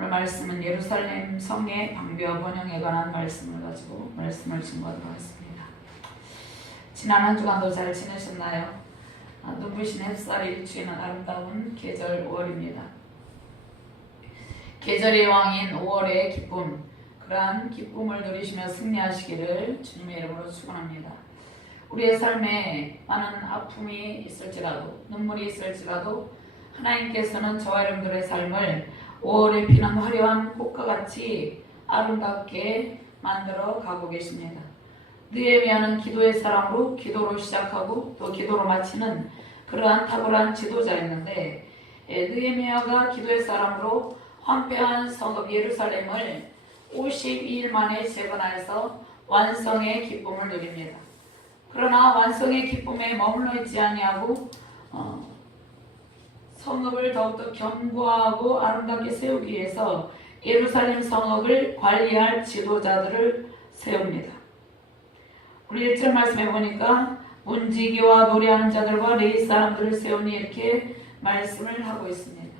오늘 말씀은 예루살렘 성의 방비와 번영에 관한 말씀을 가지고 말씀을 증거하도록 하겠습니다. 지난 한 주간도 잘 지내셨나요? 눈부신 햇살이 비추이는 아름다운 계절 5월입니다. 계절의 왕인 5월의 기쁨, 그러한 기쁨을 누리시며 승리하시기를 주님의 이름으로 축원합니다. 우리의 삶에 많은 아픔이 있을지라도, 눈물이 있을지라도 하나님께서는 저와 여러분들의 삶을 5월에 피는 화려한 꽃과 같이 아름답게 만들어 가고 계십니다. 느헤미야는 기도의 사람으로 기도로 시작하고 또 기도로 마치는 그러한 탁월한 지도자였는데, 느헤미야가 기도의 사람으로 황폐한 성읍 예루살렘을 52일 만에 재건하여서 완성의 기쁨을 누립니다. 그러나 완성의 기쁨에 머물러 있지 아니하고 성읍을 더욱더 견고하고 아름답게 세우기 위해서 예루살렘 성읍을 관리할 지도자들을 세웁니다. 우리 1절 말씀해 보니까 문지기와 노래하는 자들과 레위 사람들을 세우니 이렇게 말씀을 하고 있습니다.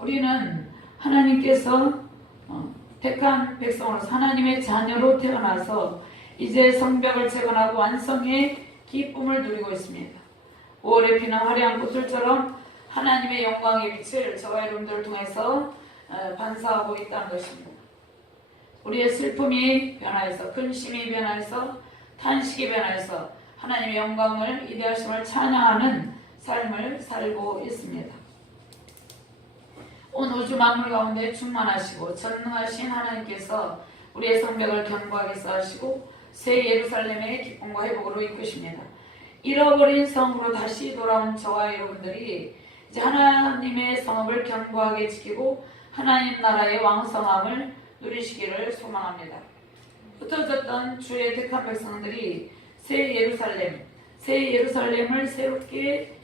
우리는 하나님께서 택한 백성으로서 하나님의 자녀로 태어나서 이제 성벽을 재건하고 완성의 기쁨을 누리고 있습니다. 5월에 피는 화려한 꽃들처럼 하나님의 영광의 빛을 저와 여러분들을 통해서 반사하고 있다는 것입니다. 우리의 슬픔이 변화해서, 근심이 변화해서, 탄식이 변화해서 하나님의 영광을, 위대하심을 찬양하는 삶을 살고 있습니다. 온 우주 만물 가운데 충만하시고 전능하신 하나님께서 우리의 성벽을 견고하게 쌓으시고 새 예루살렘의 기쁨과 회복으로 이끄십니다. 잃어버린 성으로 다시 돌아온 저와 여러분들이 이제 하나님의 성읍을 견고하게 지키고 하나님 나라의 왕성함을 누리시기를 소망합니다. 흩어졌던 주의 택한 백성들이 새 예루살렘을 새롭게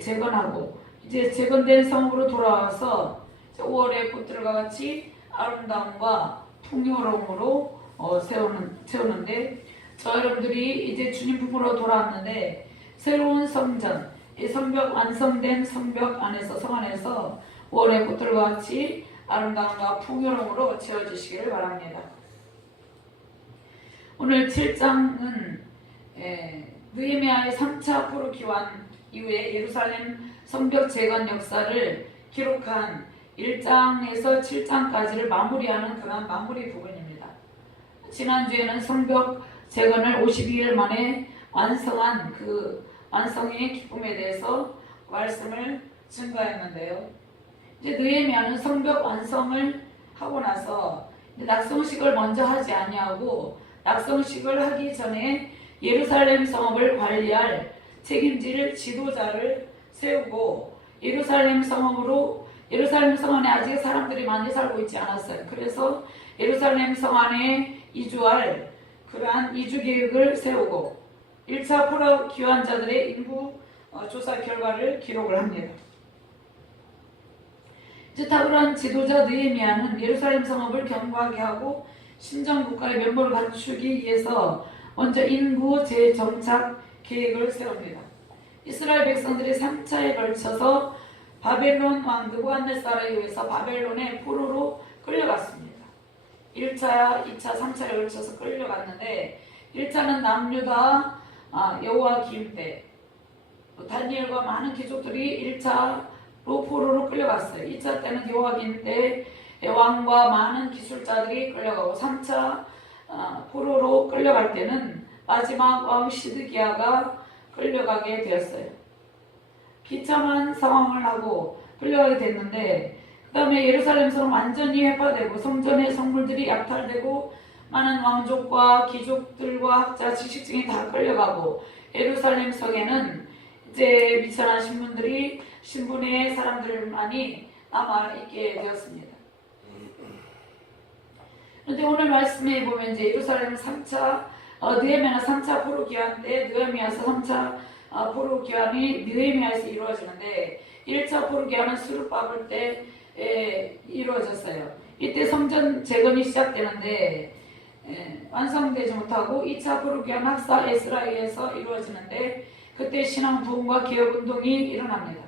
재건하고 이제 재건된 성읍으로 돌아와서 5월의 꽃들과 같이 아름다움과 풍요로움으로 세우는데, 저 여러분들이 이제 주님 품으로 돌아왔는데 새로운 성전, 이 성벽, 완성된 성벽 안에서, 성 안에서 5월의 꽃들과 같이 아름다움과 풍요로움으로 채워주시기를 바랍니다. 오늘 7장은 느헤미야의 3차 포로 기환 이후에 예루살렘 성벽 재건 역사를 기록한 1장에서 7장까지를 마무리하는 그런 마무리 부분입니다. 지난주에는 성벽 재건을 52일 만에 완성한 그 완성의 기쁨에 대해서 말씀을 증거했는데요. 이제 느헤미야는 성벽 완성을 하고 나서 낙성식을 먼저 하지 아니하고 낙성식을 하기 전에 예루살렘 성읍을 관리할 책임질 지도자를 세우고, 예루살렘 성 안에 아직 사람들이 많이 살고 있지 않았어요. 그래서 예루살렘 성 안에 이주할 그러한 이주 계획을 세우고 1차 포로 귀환자들의 인구 조사 결과를 기록을 합니다. 이제 탁월한 지도자 느헤미야는 예루살렘 성읍을 견고하게 하고 신정 국가의 면모를 갖추기 위해서 먼저 인구 재정착 계획을 세웁니다. 이스라엘 백성들이 3차에 걸쳐서 바벨론 왕 느부갓네살에 의해서 바벨론의 포로로 끌려갔습니다. 1차, 2차, 3차에 걸쳐서 끌려갔는데, 1차는 남유다 여호와김 때 다니엘과 많은 귀족들이 1차로 포로로 끌려갔어요. 2차 때는 여호와김 때 왕과 많은 기술자들이 끌려가고, 3차 포로로 끌려갈 때는 마지막 왕 시드기야가 끌려가게 되었어요. 비참한 상황을 하고 끌려가게 됐는데, 그 다음에 예루살렘 성은 완전히 회파되고 성전의 성물들이 약탈되고 많은 왕족과 귀족들과 학자, 지식층이 다 끌려가고, 예루살렘 성에는 이제 미천한 신분의 사람들만이 남아있게 되었습니다. 그런데 오늘 말씀에 보면 이제 예루살렘 3차, 느헤미야 3차 포로 기환 때 느헤미야서 3차 포로 기환이 느헤미야에서 이루어지는데, 1차 포로 기환은 스룹바벨 때 이루어졌어요. 이때 성전 재건이 시작되는데 완성되지 못하고 2차 포로 기환 학사 에스라에서 이루어지는데, 그때 신앙 부흥과 개혁운동이 일어납니다.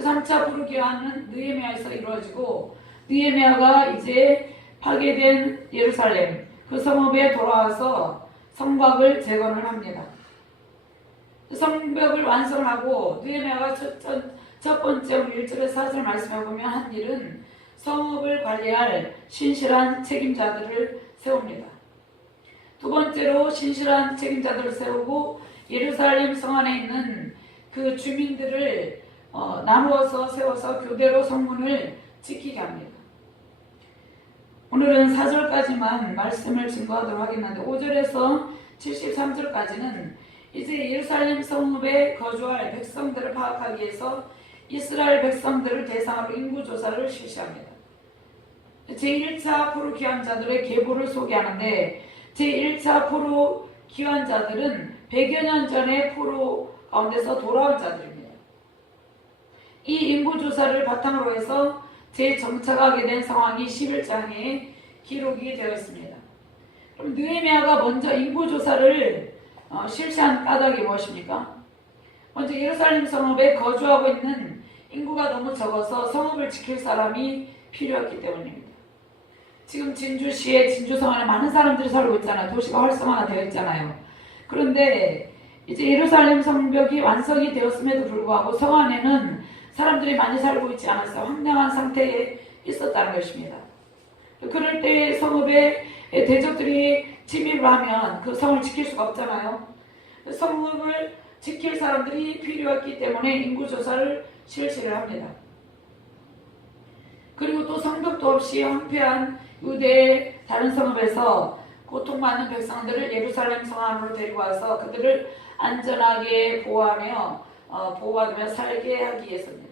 3차 부르기와는 느헤미야에서 이루어지고 느헤미야가 이제 파괴된 예루살렘 그 성읍에 돌아와서 성곽을 재건을 합니다. 성벽을 완성하고 느헤미야가 첫 번째 우리 1절에서 4절 말씀해 보면 한 일은 성읍을 관리할 신실한 책임자들을 세웁니다. 두 번째로 신실한 책임자들을 세우고 예루살렘 성 안에 있는 그 주민들을 나누어서 세워서 교대로 성문을 지키게 합니다. 오늘은 4절까지만 말씀을 증거하도록 하겠는데 5절에서 73절까지는 이제 예루살렘 성읍에 거주할 백성들을 파악하기 위해서 이스라엘 백성들을 대상으로 인구조사를 실시합니다. 제1차 포로 귀환자들의 계보를 소개하는데 제1차 포로 귀환자들은 100여 년 전에 포로 가운데서 돌아온 자들입니다. 이 인구조사를 바탕으로 해서 재정착하게 된 상황이 11장에 기록이 되어 있습니다. 그럼 느헤미야가 먼저 인구조사를 실시한 까닭이 무엇입니까? 먼저 예루살렘 성읍에 거주하고 있는 인구가 너무 적어서 성읍을 지킬 사람이 필요했기 때문입니다. 지금 진주시에 진주성 안에 많은 사람들이 살고 있잖아요. 도시가 활성화되어 있잖아요. 그런데 이제 예루살렘 성벽이 완성이 되었음에도 불구하고 성 안에는 사람들이 많이 살고 있지 않았어요. 황량한 상태에 있었다는 것입니다. 그럴 때 성읍에 대적들이 침입을 하면 그 성을 지킬 수가 없잖아요. 성읍을 지킬 사람들이 필요했기 때문에 인구조사를 실시를 합니다. 그리고 또 성벽도 없이 황폐한 유대의 다른 성읍에서 고통받는 백성들을 예루살렘 성 안으로 데리고 와서 그들을 안전하게 보호하며 살게 하기 위해서입니다.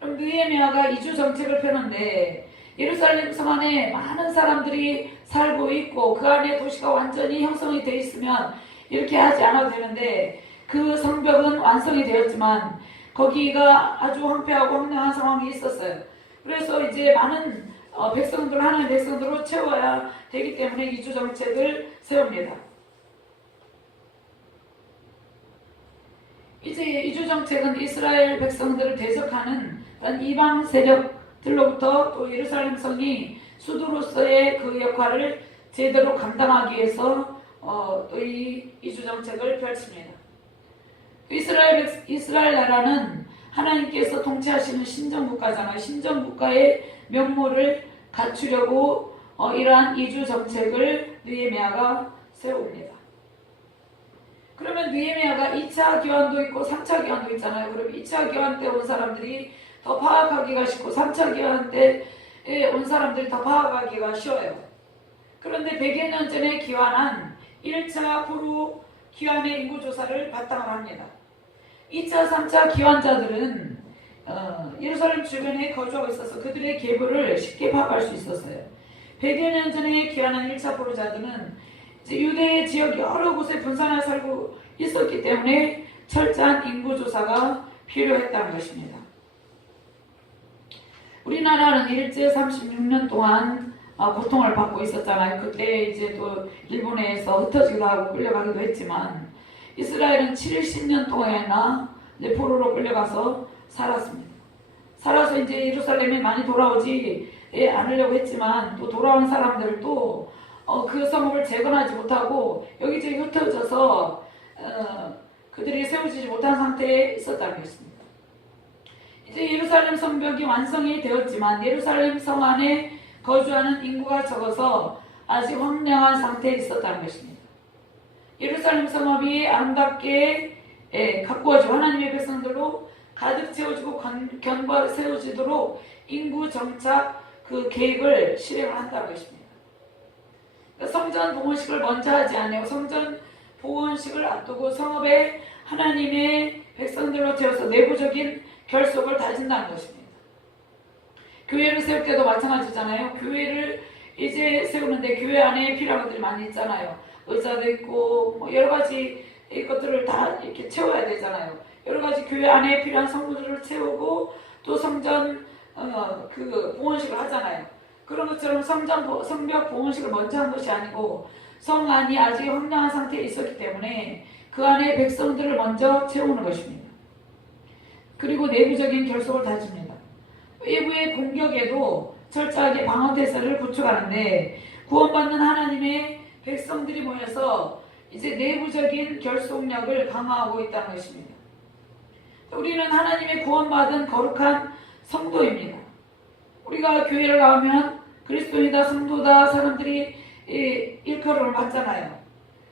그럼 느헤미야가 이주 정책을 펴는데 예루살렘 성 안에 많은 사람들이 살고 있고 그 안에 도시가 완전히 형성이 되어 있으면 이렇게 하지 않아도 되는데 그 성벽은 완성이 되었지만 거기가 아주 황폐하고 황량한 상황이 있었어요. 그래서 이제 많은 백성들 하나의 백성들로 채워야 되기 때문에 이주 정책을 세웁니다. 이제 이주 정책은 이스라엘 백성들을 대적하는 이방 세력들로부터 또 예루살렘 성이 수도로서의 그 역할을 제대로 감당하기 위해서 또 이 이주 정책을 펼칩니다. 이스라엘 나라는 하나님께서 통치하시는 신정국가잖아요. 신정국가의 면모를 갖추려고 이러한 이주 정책을 느헤미야가 세웁니다. 그러면 느헤미야가 2차 기환도 있고 3차 기환도 있잖아요. 그럼 2차 기환 때 온 사람들이 더 파악하기가 쉽고 3차 기환 때 온 사람들이 더 파악하기가 쉬워요. 그런데 100여 년 전에 기환한 1차 포로 기환의 인구조사를 바탕으로 합니다. 2차, 3차 기환자들은 예루살렘 주변에 거주하고 있어서 그들의 계보를 쉽게 파악할 수 있었어요. 100여 년 전에 기환한 1차 포로자들은 이제 유대 지역 여러 곳에 분산해 살고 있었기 때문에 철저한 인구조사가 필요했다는 것입니다. 우리나라는 일제 36년 동안 고통을 받고 있었잖아요. 그때 이제 또 일본에서 흩어지기도 하고 끌려가기도 했지만 이스라엘은 70년 동안이나 이제 포로로 끌려가서 살았습니다. 살아서 이제 예루살렘에 많이 돌아오지 않으려고 했지만 또 돌아온 사람들도 그 성읍을 재건하지 못하고 여기저기 흩어져서 그들이 세워지지 못한 상태에 있었다는 것입니다. 이제 예루살렘 성벽이 완성이 되었지만 예루살렘 성 안에 거주하는 인구가 적어서 아직 황량한 상태에 있었다는 것입니다. 예루살렘 성읍이 아름답게 가꾸어지고 하나님의 백성들로 가득 채워지고 견고하게 세워지도록 인구 정착 그 계획을 실행을 한다는 것입니다. 성전 봉헌식을 먼저 하지 않고 성전 봉헌식을 앞두고 성읍에 하나님의 백성들로 채워서 내부적인 결속을 다진다는 것입니다. 교회를 세울 때도 마찬가지잖아요. 교회를 이제 세우는데 교회 안에 필요한 것들이 많이 있잖아요. 의자도 있고 뭐 여러 가지 것들을 다 이렇게 채워야 되잖아요. 여러 가지 교회 안에 필요한 성물들을 채우고 또 성전 그 봉헌식을 하잖아요. 그런 것처럼 성벽 봉헌식을 먼저 한 것이 아니고 성 안이 아직 황량한 상태에 있었기 때문에 그 안에 백성들을 먼저 채우는 것입니다. 그리고 내부적인 결속을 다집니다. 외부의 공격에도 철저하게 방어태세를 구축하는데 구원받는 하나님의 백성들이 모여서 이제 내부적인 결속력을 강화하고 있다는 것입니다. 우리는 하나님의 구원받은 거룩한 성도입니다. 우리가 교회를 가면 그리스도인이다, 성도다 사람들이 일컬음을 받잖아요.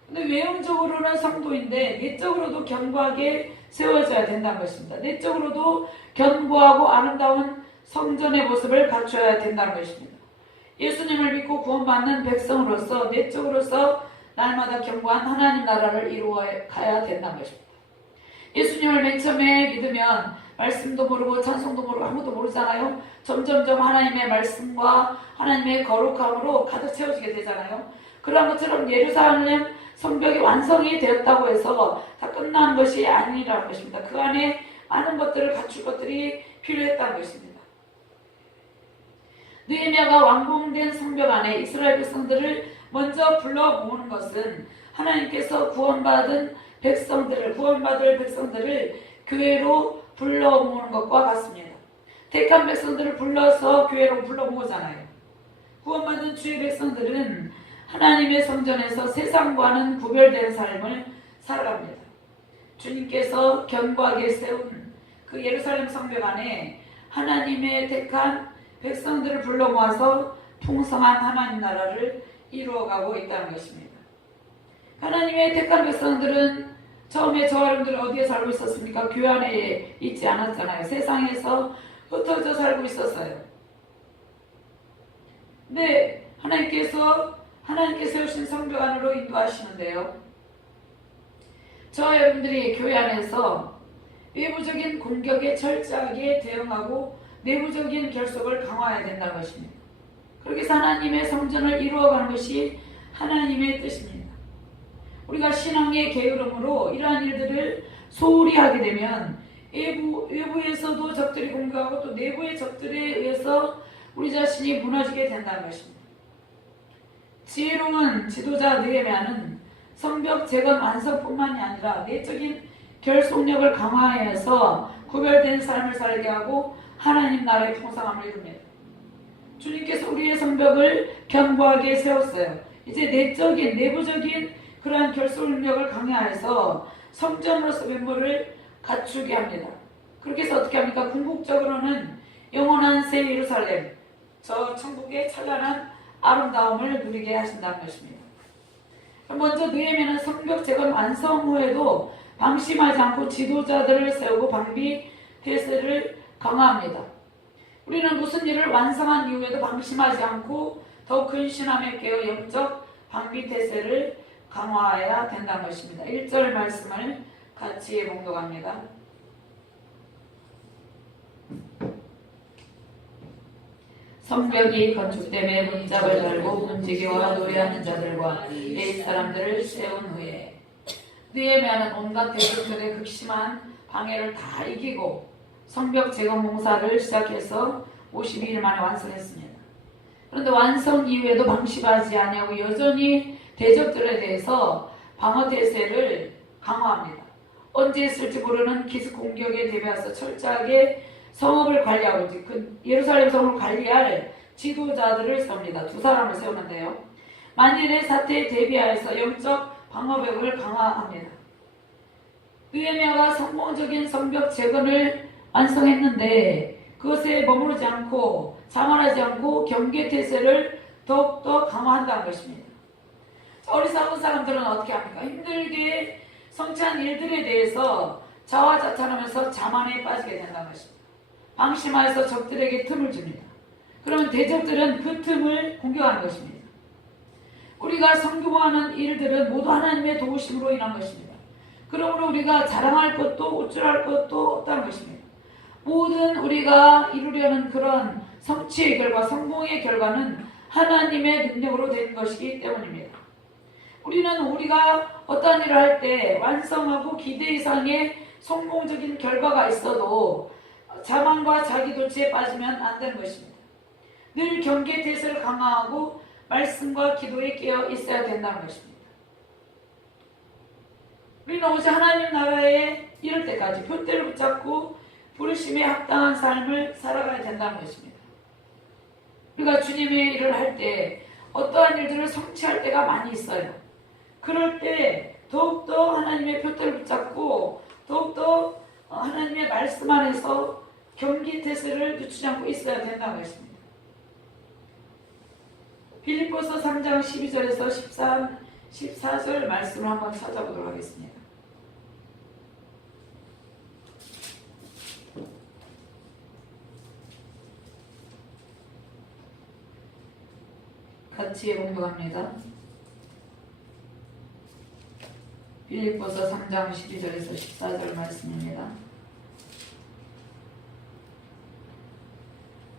근데 외형적으로는 성도인데 내적으로도 견고하게 세워져야 된다는 것입니다. 내적으로도 견고하고 아름다운 성전의 모습을 갖춰야 된다는 것입니다. 예수님을 믿고 구원받는 백성으로서 내적으로서 날마다 견고한 하나님 나라를 이루어가야 된다는 것입니다. 예수님을 맨 처음에 믿으면 말씀도 모르고 찬송도 모르고 아무것도 모르잖아요. 점점점 하나님의 말씀과 하나님의 거룩함으로 가득 채워지게 되잖아요. 그런 것처럼 예루살렘 성벽이 완성이 되었다고 해서 다 끝난 것이 아니라는 것입니다. 그 안에 많은 것들을 갖출 것들이 필요했다는 것입니다. 느헤미야가 완공된 성벽 안에 이스라엘 백성들을 먼저 불러 모으는 것은 하나님께서 구원받을 백성들을 교회로 불러 모으는 것과 같습니다. 택한 백성들을 불러서 교회로 불러 모으잖아요. 구원받은 주의 백성들은 하나님의 성전에서 세상과는 구별된 삶을 살아갑니다. 주님께서 견고하게 세운 그 예루살렘 성벽 안에 하나님의 택한 백성들을 불러 모아서 풍성한 하나님 나라를 이루어가고 있다는 것입니다. 하나님의 택한 백성들은 처음에 저와 여러분들은 어디에 살고 있었습니까? 교회 안에 있지 않았잖아요. 세상에서 흩어져 살고 있었어요. 근데 하나님께서 세우신 성벽 안으로 인도하시는데요. 저와 여러분들이 교회 안에서 외부적인 공격에 철저하게 대응하고 내부적인 결속을 강화해야 된다는 것입니다. 그렇게 해서 하나님의 성전을 이루어가는 것이 하나님의 뜻입니다. 우리가 신앙의 게으름으로 이러한 일들을 소홀히 하게 되면 외부에서도 적들이 공격하고 또 내부의 적들에 의해서 우리 자신이 무너지게 된다는 것입니다. 지혜로운 지도자 느헤미야는 성벽 재건 완성뿐만이 아니라 내적인 결속력을 강화해서 구별된 삶을 살게 하고 하나님 나라의 풍성함을 이룹니다. 주님께서 우리의 성벽을 견고하게 세웠어요. 이제 내부적인 그러한 결속력을 강화해서 성전으로서 면모를 갖추게 합니다. 그렇게 해서 어떻게 합니까? 궁극적으로는 영원한 새 예루살렘, 저 천국의 찬란한 아름다움을 누리게 하신다는 것입니다. 먼저 느헤미야는 성벽 재건 완성 후에도 방심하지 않고 지도자들을 세우고 방비 태세를 강화합니다. 우리는 무슨 일을 완성한 이후에도 방심하지 않고 더욱 근신함에 깨어 영적 방비 태세를 강화해야 된다는 것입니다. 1절 말씀을 같이 봉독합니다. 성벽이 건축됨에 문짝을 달고 움직이와 노래하는 자들과 옛 사람들을 세운 후에 느헤미야는 온갖 대적들의 극심한 방해를 다 이기고 성벽 재건 공사를 시작해서 52일 만에 완성했습니다. 그런데 완성 이후에도 방심하지 아니하고 여전히 대적들에 대해서 방어 태세를 강화합니다. 언제 있을지 모르는 기습 공격에 대비해서 철저하게 성읍을 관리하고 그 예루살렘 성을 관리할 지도자들을 세웁니다. 2사람을 세우는데요. 만일의 사태에 대비하여서 영적 방어벽을 강화합니다. 느헤미야가 성공적인 성벽 재건을 완성했는데 그것에 머무르지 않고 자만하지 않고 경계태세를 더욱더 강화한다는 것입니다. 어리석은 사람들은 어떻게 합니까? 힘들게 성취한 일들에 대해서 자화자찬하면서 자만에 빠지게 된다는 것입니다. 방심하여서 적들에게 틈을 줍니다. 그러면 대적들은 그 틈을 공격하는 것입니다. 우리가 성교하는 일들은 모두 하나님의 도우심으로 인한 것입니다. 그러므로 우리가 자랑할 것도 우쭐할 것도 없다는 것입니다. 모든 우리가 이루려는 그런 성취의 결과, 성공의 결과는 하나님의 능력으로 된 것이기 때문입니다. 우리는 우리가 어떤 일을 할 때 완성하고 기대 이상의 성공적인 결과가 있어도 자만과 자기도취에 빠지면 안 되는 것입니다. 늘 경계 태세를 강화하고 말씀과 기도에 깨어 있어야 된다는 것입니다. 우리는 오직 하나님 나라에 이를 때까지 표대를 붙잡고 부르심에 합당한 삶을 살아가야 된다는 것입니다. 우리가 주님의 일을 할 때 어떠한 일들을 성취할 때가 많이 있어요. 그럴 때 더욱더 하나님의 표대를 붙잡고 더욱더 하나님의 말씀 안에서 경계태세를 늦추지 않고 있어야 된다는 것입니다. 빌립보서 3장 12절에서 14절 말씀을 한번 찾아보도록 하겠습니다. 같이 공부합니다. 빌립보서 3장 12절에서 14절 말씀입니다.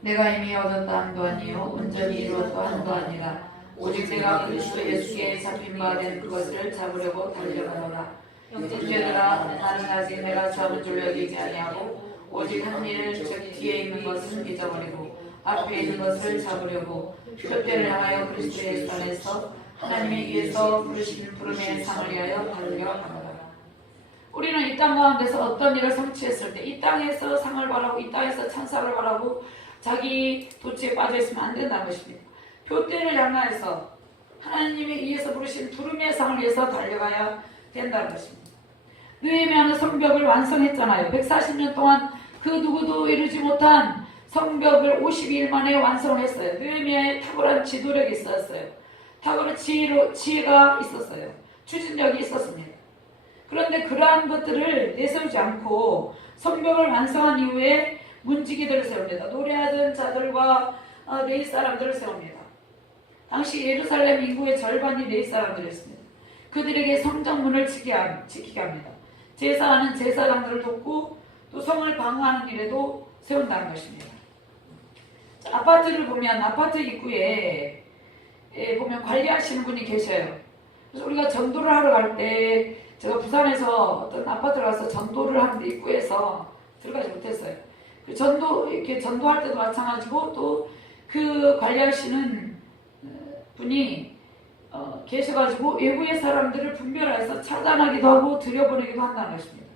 내가 이미 얻었다 한도 아니요 온전히 이루었다 한도 아니라 오직 내가 그리스도 예수께 잡힌 바 된 그것을 잡으려고 달려가노라. 형제들아 나는 아직 내가 잡은 줄 여기지 아니하고 오직 한 일을 즉 뒤에 있는 것은 잊어버리고 앞에 있는 것을 잡으려고 표대를 향하여 그리스도 예수 안에서 하나님의 위에서 부르신 부름의 상을 위하여 달려가노라. 우리는 이 땅 가운데서 어떤 일을 성취했을 때 이 땅에서 상을 바라고 이 땅에서 찬사를 바라고 자기 도취에 빠져있으면 안 된다는 것입니다. 표대를 향하여서 하나님의 위에서 부르신 부름의 상을 위해서 달려가야 된다는 것입니다. 느헤미야는 성벽을 완성했잖아요. 140년 동안 그 누구도 이루지 못한 성벽을 52일 만에 완성을 했어요. 느헤미야의 탁월한 지도력이 있었어요. 탁월한 지혜가 있었어요. 추진력이 있었습니다. 그런데 그러한 것들을 내세우지 않고 성벽을 완성한 이후에 문지기들을 세웁니다. 노래하던 자들과 네이 사람들을 세웁니다. 당시 예루살렘 인구의 절반이 네이 사람들이었습니다. 그들에게 성전문을 지키게 합니다. 제사하는 제사장들을 돕고 또 성을 방어하는 일에도 세운다는 것입니다. 자, 아파트를 보면 아파트 입구에 보면 관리하시는 분이 계셔요. 그래서 우리가 전도를 하러 갈 때 제가 부산에서 어떤 아파트를 가서 전도를 하는데 입구에서 들어가지 못했어요. 그 이렇게 전도할 때도 마찬가지고 또 그 관리하시는 분이 계셔가지고 외부의 사람들을 분별해서 차단하기도 하고 들여보내기도 한다는 것입니다.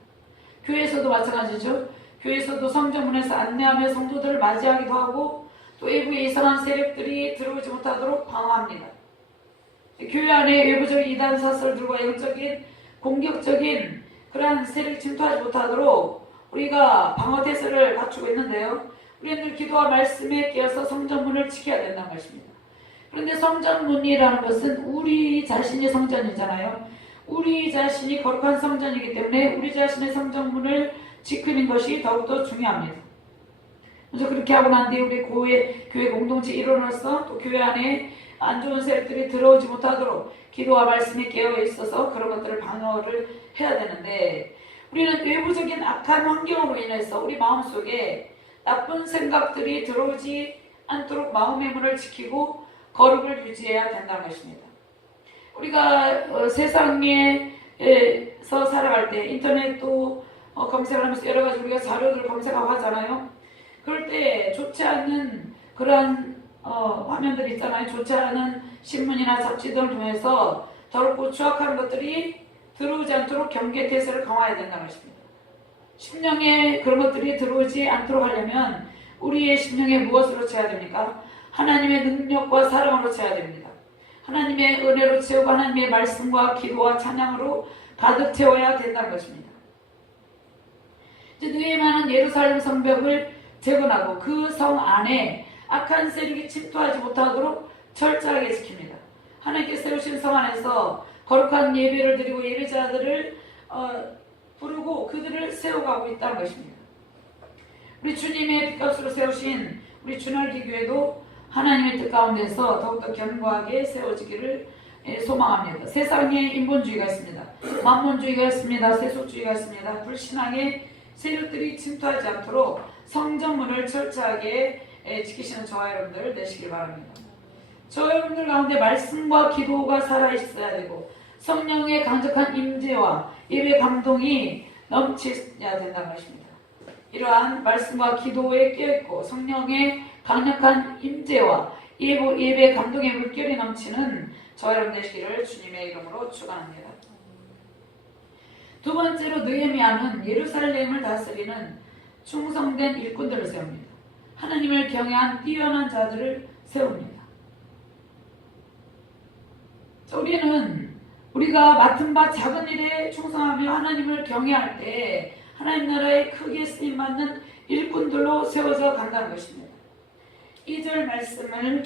교회에서도 마찬가지죠. 교회에서도 성전문에서 안내하며 성도들을 맞이하기도 하고 또 외부의 이상한 세력들이 들어오지 못하도록 방어합니다. 교회 안에 외부적인 이단 사설들과 영적인 공격적인 그러한 세력이 침투하지 못하도록 우리가 방어태세를 갖추고 있는데요. 우리는 늘 기도와 말씀에 깨어서 성전문을 지켜야 된다는 것입니다. 그런데 성전문이라는 것은 우리 자신의 성전이잖아요. 우리 자신이 거룩한 성전이기 때문에 우리 자신의 성전문을 지키는 것이 더욱더 중요합니다. 먼저 그렇게 하고 난 뒤에 우리 교회 공동체 일원으로서 또 교회 안에 안 좋은 세력들이 들어오지 못하도록 기도와 말씀에 깨어 있어서 그런 것들을 방어를 해야 되는데 우리는 외부적인 악한 환경으로 인해서 우리 마음속에 나쁜 생각들이 들어오지 않도록 마음의 문을 지키고 거룩을 유지해야 된다는 것입니다. 우리가 세상에서 살아갈 때 인터넷도 검색을 하면서 여러 가지 우리가 자료들을 검색하고 하잖아요. 그럴 때 좋지 않은 그런 화면들이 있잖아요. 좋지 않은 신문이나 잡지 등을 통해서 더럽고 추악한 것들이 들어오지 않도록 경계태세를 강화해야 된다는 것입니다. 심령에 그런 것들이 들어오지 않도록 하려면 우리의 심령에 무엇으로 채워야 됩니까? 하나님의 능력과 사랑으로 채워야 됩니다. 하나님의 은혜로 채우고 하나님의 말씀과 기도와 찬양으로 가득 채워야 된다는 것입니다. 느헤미야는 예루살렘 성벽을 재건하고 그 성 안에 악한 세력이 침투하지 못하도록 철저하게 지킵니다. 하나님께 세우신 성 안에서 거룩한 예배를 드리고 예배자들을 부르고 그들을 세워가고 있다는 것입니다. 우리 주님의 핏값으로 세우신 우리 준활기 교회도 하나님의 뜻 가운데서 더욱더 견고하게 세워지기를 소망합니다. 세상에 인본주의가 있습니다. 만몬주의가 있습니다. 세속주의가 있습니다. 불신앙의 세력들이 침투하지 않도록 성전문을 철저하게 지키시는 저와 여러분들 되시길 바랍니다. 저와 여러분들 가운데 말씀과 기도가 살아있어야 되고 성령의 강력한 임재와 예배 감동이 넘쳐야 된다는 것입니다. 이러한 말씀과 기도에 깨어있고 성령의 강력한 임재와 예배 감동의 물결이 넘치는 저와 여러분 되시기를 주님의 이름으로 축원합니다. 두 번째로 느헤미야는 예루살렘을 다스리는 충성된 일꾼들을 세웁니다. 하나님을 경외한 뛰어난 자들을 세웁니다. 자, 우리가 맡은 바 작은 일에 충성하며 하나님을 경외할 때 하나님 나라에 크게 쓰임받는 일꾼들로 세워져 간다는 것입니다. 2절 말씀을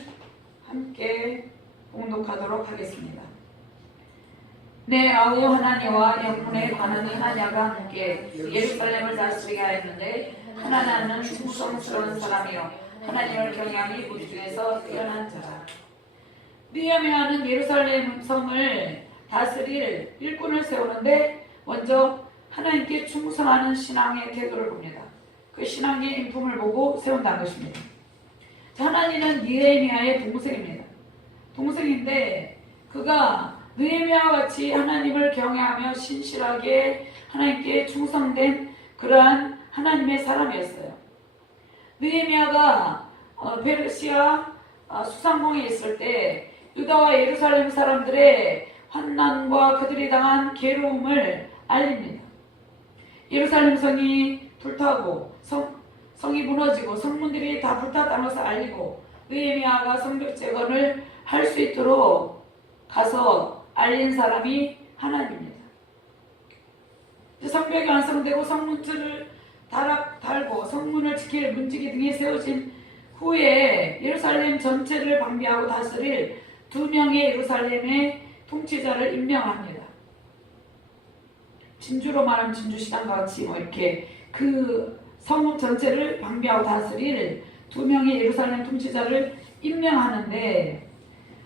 함께 봉독하도록 하겠습니다. 내 아우 하나님과 영문에 관한 하나냐가 함께 예루살렘을 다스리게 하였는데 하나냐는 충성스러운 사람이요 하나님을 경외함이 무리 중에서 뛰어난 자라. 느헤미야는 예루살렘 성을 다스릴 일꾼을 세우는데 먼저 하나님께 충성하는 신앙의 태도를 봅니다. 그 신앙의 인품을 보고 세운다는 것입니다. 하나님은 느헤미야의 동생입니다. 동생인데 그가 느헤미야와 같이 하나님을 경외하며 신실하게 하나님께 충성된 그러한 하나님의 사람이었어요. 느헤미야가 페르시아 수상궁에 있을 때 유다와 예루살렘 사람들의 환난과 그들이 당한 괴로움을 알립니다. 예루살렘 성이 불타고 성이 무너지고 성문들이 다 불탔다는 것을 알리고 느헤미야가 성벽 재건을 할 수 있도록 가서 알린 사람이 하나님입니다. 성벽이 완성되고 성문틀을 달고 성문을 지킬 문지기 등이 세워진 후에 예루살렘 전체를 방비하고 다스릴 2명의 예루살렘의 통치자를 임명합니다. 진주로 말하면 진주시장과 같이 이렇게 그 성읍 전체를 방비하고 다스릴 2명의 예루살렘 통치자를 임명하는데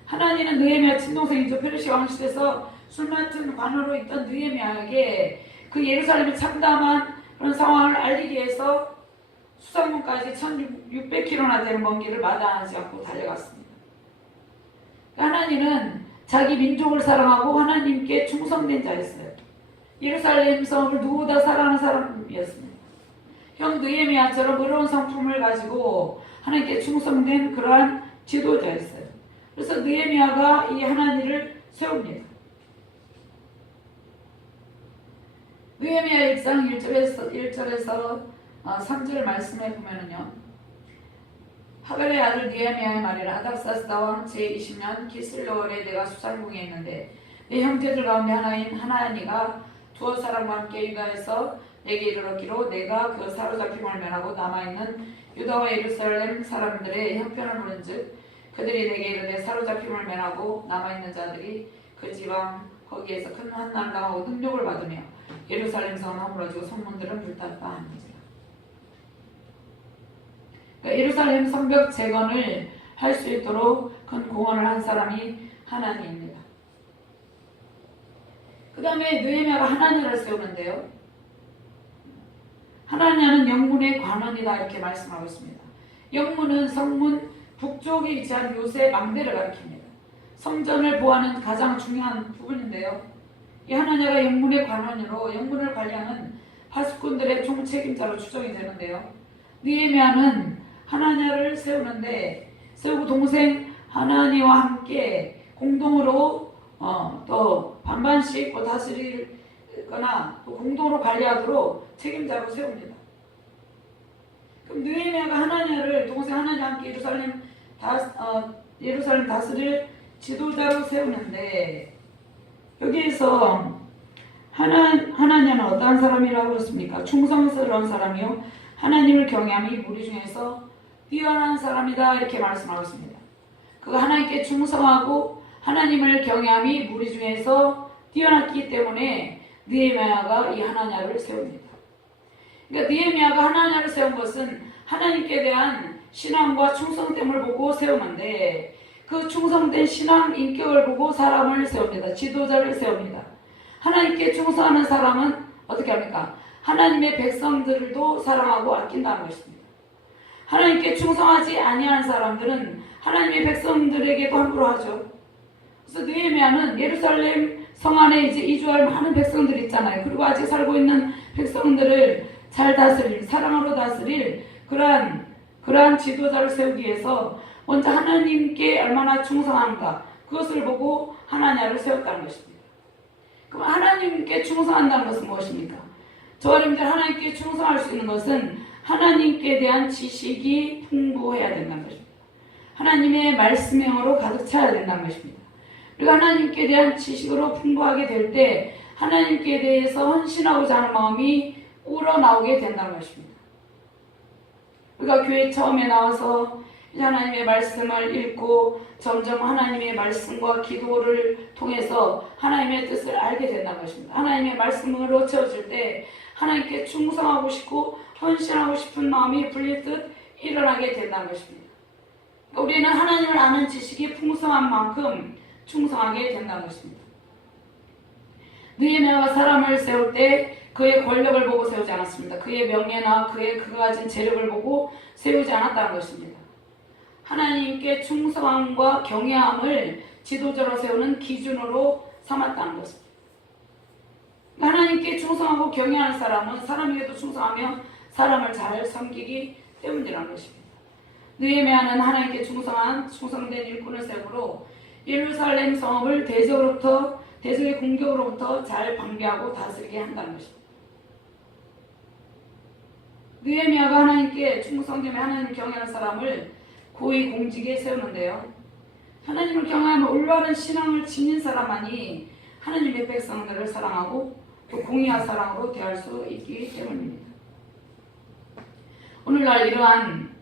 하나님은 느헤미야 친동생이죠. 페르시아 왕실에서 술 맡은 관으로 있던 느헤미야에게 그 예루살렘의 참담한 그런 상황을 알리기 위해서 수상문까지 1600km나 되는 먼 길을 마다하지 않고 달려갔습니다. 하나님은 자기 민족을 사랑하고 하나님께 충성된 자였어요. 예루살렘 성을 누구보다 사랑하는 사람이었습니다. 형 느헤미야처럼 의로운 성품을 가지고 하나님께 충성된 그러한 지도자였어요. 그래서 느헤미야가 이 하나님을 세웁니다. 느헤미야 1장 1절에서 3절 말씀에 보면은요. 하갈의 아들 느헤미야의 말이라. 아닥사스다 왕 제20년 기슬로월에 내가 수상궁에 있는데 내 형제들 가운데 하나인 하나니가 두어 사람과 함께 유다에서 내게 이르렀기로 내가 그 사로잡힘을 면하고 남아있는 유다와 예루살렘 사람들의 형편을 물은즉 그들이 내게 이르되 사로잡힘을 면하고 남아있는 자들이 그 지방 거기에서 큰 환난을 당하고 능력을 받으며 예루살렘 성은 허물어지고 성문들은 불탔다 하니라. 그러니까 예루살렘 성벽 재건을 할 수 있도록 큰 공헌을 한 사람이 하나님입니다. 그 다음에 느헤미야가 하나냐를 세우는데요. 하나냐는 영문의 관원이다 이렇게 말씀하고 있습니다. 영문은 성문 북쪽에 위치한 요새 망대를 가리킵니다. 성전을 보호하는 가장 중요한 부분인데요. 이 하나냐가 영문의 관원으로 영문을 관리하는 파수꾼들의 총책임자로 추정이 되는데요. 느헤미야는 하나냐를 세우고 동생 하나니와 함께 공동으로 또 반반씩 다스리거나 또 공동으로 관리하도록 책임자로 세웁니다. 그럼 느헤미야가 하나냐를 동생 하나니와 함께 예루살렘 다스릴 지도자로 세우는데 여기에서 하나냐는 어떠한 사람이라고 그랬습니까? 충성스러운 사람이요 하나님을 경외함이 무리 중에서 뛰어난 사람이다 이렇게 말씀하고 있습니다. 그가 하나님께 충성하고 하나님을 경외함이 무리 중에서 뛰어났기 때문에 느헤미야가 이 하나냐를 세웁니다. 그러니까 느헤미야가 하나냐를 세운 것은 하나님께 대한 신앙과 충성됨을 보고 세우는데 그 충성된 신앙 인격을 보고 사람을 세웁니다. 지도자를 세웁니다. 하나님께 충성하는 사람은 어떻게 합니까? 하나님의 백성들도 사랑하고 아낀다는 것입니다. 하나님께 충성하지 아니한 사람들은 하나님의 백성들에게도 함부로 하죠. 그래서 느헤미야는 예루살렘 성 안에 이제 이주할 많은 백성들이 있잖아요. 그리고 아직 살고 있는 백성들을 잘 다스릴, 사랑으로 다스릴 그러한 지도자를 세우기 위해서 먼저 하나님께 얼마나 충성한가 그것을 보고 하나냐를 세웠다는 것입니다. 그럼 하나님께 충성한다는 것은 무엇입니까? 저와 여러분들 하나님께 충성할 수 있는 것은 하나님께 대한 지식이 풍부해야 된다는 것입니다. 하나님의 말씀형으로 가득 차야 된다는 것입니다. 그리고 하나님께 대한 지식으로 풍부하게 될 때 하나님께 대해서 헌신하고자 하는 마음이 우러나오게 된다는 것입니다. 우리가 교회 처음에 나와서 하나님의 말씀을 읽고 점점 하나님의 말씀과 기도를 통해서 하나님의 뜻을 알게 된다는 것입니다. 하나님의 말씀으로 채워질 때 하나님께 충성하고 싶고 헌신하고 싶은 마음이 불릴듯 일어나게 된다는 것입니다. 우리는 하나님을 아는 지식이 풍성한 만큼 충성하게 된다는 것입니다. 느헤미야가 사람을 세울 때 그의 권력을 보고 세우지 않았습니다. 그의 명예나 그가 가진 재력을 보고 세우지 않았다는 것입니다. 하나님께 충성함과 경외함을 지도자로 세우는 기준으로 삼았다는 것입니다. 하나님께 충성하고 경외하는 사람은 사람에게도 충성하며 사람을 잘 섬기기 때문이라는 것입니다. 느헤미야는 하나님께 충성된 일꾼을 세우므로 예루살렘 성읍을 대적의 공격으로부터 잘 방비하고 다스리게 한다는 것입니다. 느헤미야가 하나님께 충성되며 하나님을 경외하는 사람을 고위 공직에 세우는데요. 하나님을 경외하며 올바른 신앙을 지닌 사람만이 하나님의 백성들을 사랑하고 또 공의와 사랑으로 대할 수 있기 때문입니다. 오늘날 이러한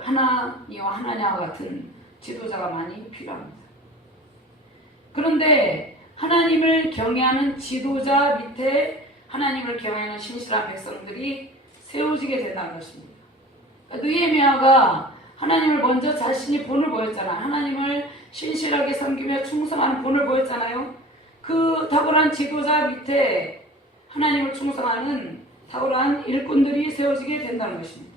하나니와 하나냐와 같은 지도자가 많이 필요합니다. 그런데 하나님을 경외하는 지도자 밑에 하나님을 경외하는 신실한 백성들이 세워지게 된다는 것입니다. 느헤미야가 하나님을 먼저 자신이 본을 보였잖아요. 하나님을 신실하게 섬기며 충성하는 본을 보였잖아요. 그 탁월한 지도자 밑에 하나님을 충성하는 탁월한 일꾼들이 세워지게 된다는 것입니다.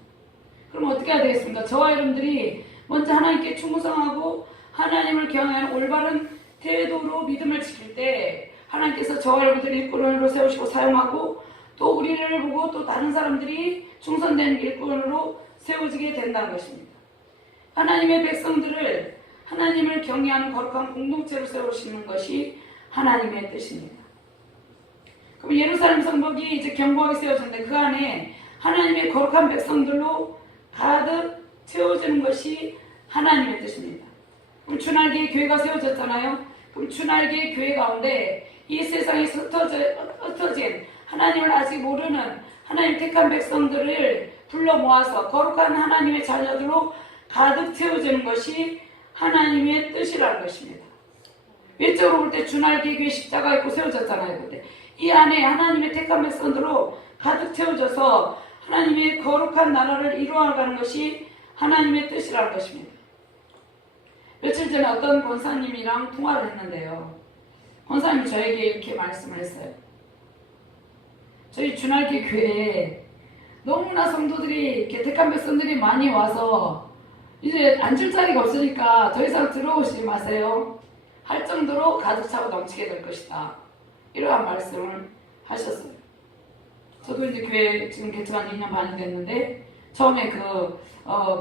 그럼 어떻게 해야 되겠습니까? 저와 여러분들이 먼저 하나님께 충성하고 하나님을 경외하는 올바른 태도로 믿음을 지킬 때 하나님께서 저와 여러분들 일꾼으로 세우시고 사용하고 또 우리를 보고 또 다른 사람들이 충성된 일꾼으로 세워지게 된다는 것입니다. 하나님의 백성들을 하나님을 경외하는 거룩한 공동체로 세우시는 것이 하나님의 뜻입니다. 그럼 예루살렘 성벽이 이제 견고하게 세워졌는데 그 안에 하나님의 거룩한 백성들로 가득 채워지는 것이 하나님의 뜻입니다. 그럼 주날개의 교회가 세워졌잖아요. 그럼 주날개의 교회 가운데 이 세상에 흩어진 하나님을 아직 모르는 하나님 택한 백성들을 불러 모아서 거룩한 하나님의 자녀들로 가득 채워지는 것이 하나님의 뜻이라는 것입니다. 외적으로 볼 때 주날개 교회 십자가 있고 세워졌잖아요. 그때 이 안에 하나님의 택한 백성들로 가득 채워져서 하나님의 거룩한 나라를 이루어가는 것이 하나님의 뜻이라는 것입니다. 며칠 전에 어떤 권사님이랑 통화를 했는데요. 권사님이 저에게 이렇게 말씀을 했어요. 저희 주날개 교회에 너무나 성도들이 이렇게 택한 백성들이 많이 와서 이제 앉을 자리가 없으니까 더 이상 들어오지 마세요 할 정도로 가득 차고 넘치게 될 것이다. 이러한 말씀을 하셨어요. 저도 이제 교회 지금 개척한 2년 반이 됐는데 처음에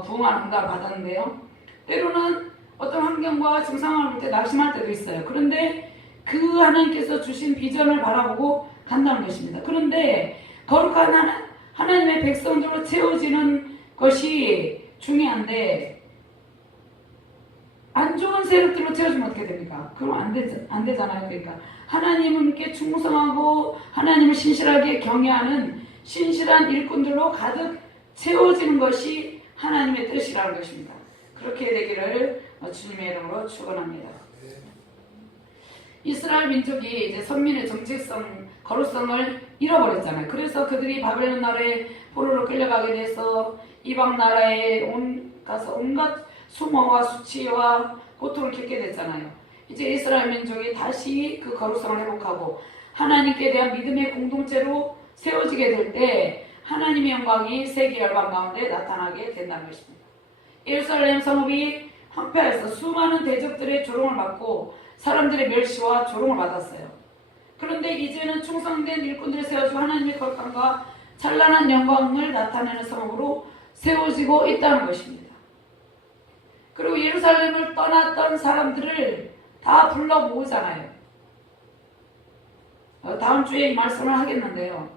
부흥하는 응답을 받았는데요. 때로는 어떤 환경과 지금 상황을 볼 때 낙심할 때도 있어요. 그런데 그 하나님께서 주신 비전을 바라보고 간다는 것입니다. 그런데 거룩한 하나님의 백성들로 채워지는 것이 중요한데 안 좋은 세력들로 채워지면 어떻게 됩니까? 그럼 안 되잖아요. 그러니까 하나님께 충성하고 하나님을 신실하게 경외하는 신실한 일꾼들로 가득 채워지는 것이 하나님의 뜻이라는 것입니다. 그렇게 되기를 주님의 이름으로 축원합니다. 이스라엘 민족이 이제 선민의 정체성, 거룩성을 잃어버렸잖아요. 그래서 그들이 바벨론 나라의 포로로 끌려가게 돼서 이방 나라에 가서 온갖 수모와 수치와 고통을 겪게 됐잖아요. 이제 이스라엘 민족이 다시 그 거룩성을 회복하고 하나님께 대한 믿음의 공동체로 세워지게 될 때 하나님의 영광이 세계 열방 가운데 나타나게 된다는 것입니다. 예루살렘 성읍이 황폐해서 수많은 대적들의 조롱을 받고 사람들의 멸시와 조롱을 받았어요. 그런데 이제는 충성된 일꾼들을 세워주고 하나님의 거룩함과 찬란한 영광을 나타내는 성읍으로 세워지고 있다는 것입니다. 그리고 예루살렘을 떠났던 사람들을 다 불러 모으잖아요. 다음 주에 이 말씀을 하겠는데요.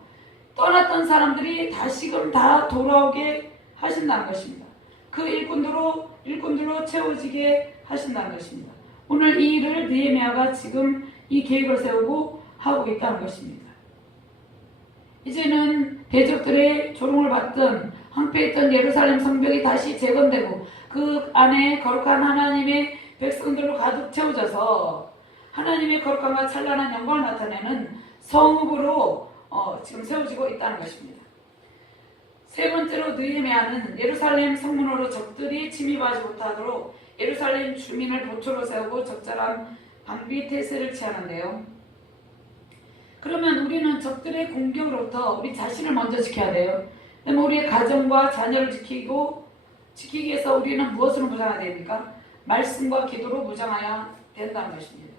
떠났던 사람들이 다시금 다 돌아오게 하신다는 것입니다. 그 일꾼들로 채워지게 하신다는 것입니다. 오늘 이 일을 느헤미야가 지금 이 계획을 세우고 하고 있다는 것입니다. 이제는 대적들의 조롱을 받던 황폐했던 예루살렘 성벽이 다시 재건되고 그 안에 거룩한 하나님의 백성들로 가득 채워져서 하나님의 거룩함과 찬란한 영광을 나타내는 성읍으로 지금 세워지고 있다는 것입니다. 세 번째로 느헤미야는 예루살렘 성문으로 적들이 침입하지 못하도록 예루살렘 주민을 보초로 세우고 적절한 방비 태세를 취하는데요. 그러면 우리는 적들의 공격으로부터 우리 자신을 먼저 지켜야 돼요. 그다음에 우리의 가정과 자녀를 지키기 위해서 우리는 무엇으로 무장해야 됩니까? 말씀과 기도로 무장해야 된다는 것입니다.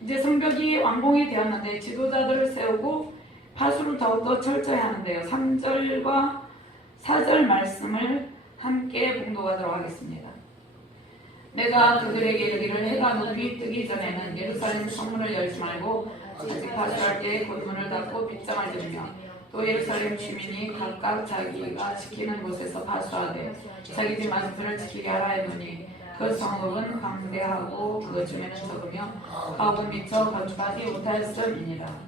이제 성벽이 완공이 되었는데 지도자들을 세우고 파수를 더욱더 철저히 하는데요. 3절과 4절 말씀을 함께 봉독하도록 하겠습니다. 내가 그들에게 이르기를 해가 높이 뜨기 전에는 예루살렘 성문을 열지 말고 아직 파수할 때에 곧 문을 닫고 빗장을 들으며 또 예루살렘 주민이 각각 자기가 지키는 곳에서 파수하되 자기 집 맞은편을 지키게 하라 했노니 그 성읍은 광대하고 그 중에는 적으며 가옥은 미처 건축하지 못하였음이니라.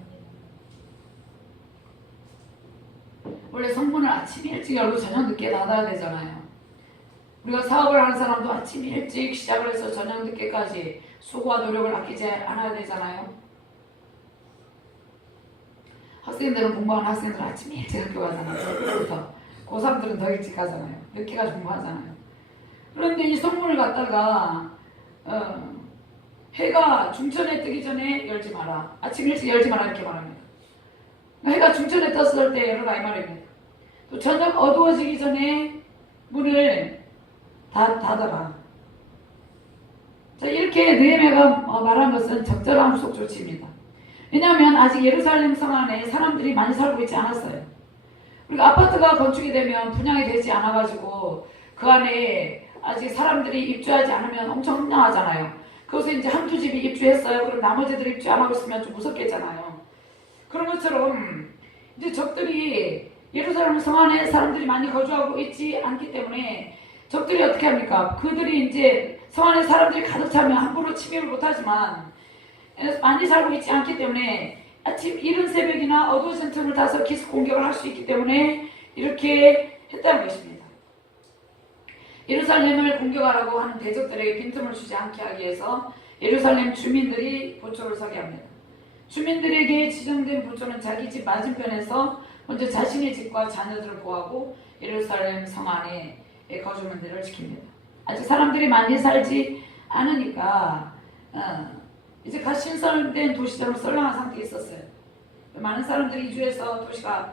원래 성문을 아침 일찍 열고 저녁 늦게 닫아야 되잖아요. 우리가 사업을 하는 사람도 아침 일찍 시작을 해서 저녁 늦게까지 수고와 노력을 아끼지 않아야 되잖아요. 학생들은 공부하는 학생들은 아침 일찍 학교 가잖아요. 저부터 고3들은 더 일찍 가잖아요. 늦게까지 공부하잖아요. 그런데 이 성문을 갖다가 해가 중천에 뜨기 전에 열지 마라. 아침 일찍 열지 마라 이렇게 말합니다. 해가 중천에 떴을 때 열어라 이 말입니다. 또 저녁 어두워지기 전에 문을 닫아라. 자, 이렇게 느헤미야가 말한 것은 적절한 후속 조치입니다. 왜냐하면 아직 예루살렘 성 안에 사람들이 많이 살고 있지 않았어요. 우리가 아파트가 건축이 되면 분양이 되지 않아가지고 그 안에 아직 사람들이 입주하지 않으면 엄청 흥량하잖아요. 그것에 이제 한두 집이 입주했어요. 그럼 나머지들이 입주 안 하고 있으면 좀 무섭겠잖아요. 그런 것처럼 이제 적들이 예루살렘 성 안에 사람들이 많이 거주하고 있지 않기 때문에 적들이 어떻게 합니까? 그들이 이제 성 안에 사람들이 가득 차면 함부로 침입을 못하지만 많이 살고 있지 않기 때문에 아침 이른 새벽이나 어두워진 틈을 타서 기습 공격을 할 수 있기 때문에 이렇게 했다는 것입니다. 예루살렘을 공격하라고 하는 대적들에게 빈틈을 주지 않게 하기 위해서 예루살렘 주민들이 보초를 서게 합니다. 주민들에게 지정된 보초는 자기 집 맞은편에서 먼저 자신의 집과 자녀들을 보호하고 예루살렘 성 안에 거주민들을 지킵니다. 아직 사람들이 많이 살지 않으니까 이제 갓 신설된 도시처럼 썰렁한 상태에 있었어요. 많은 사람들이 이주해서 도시가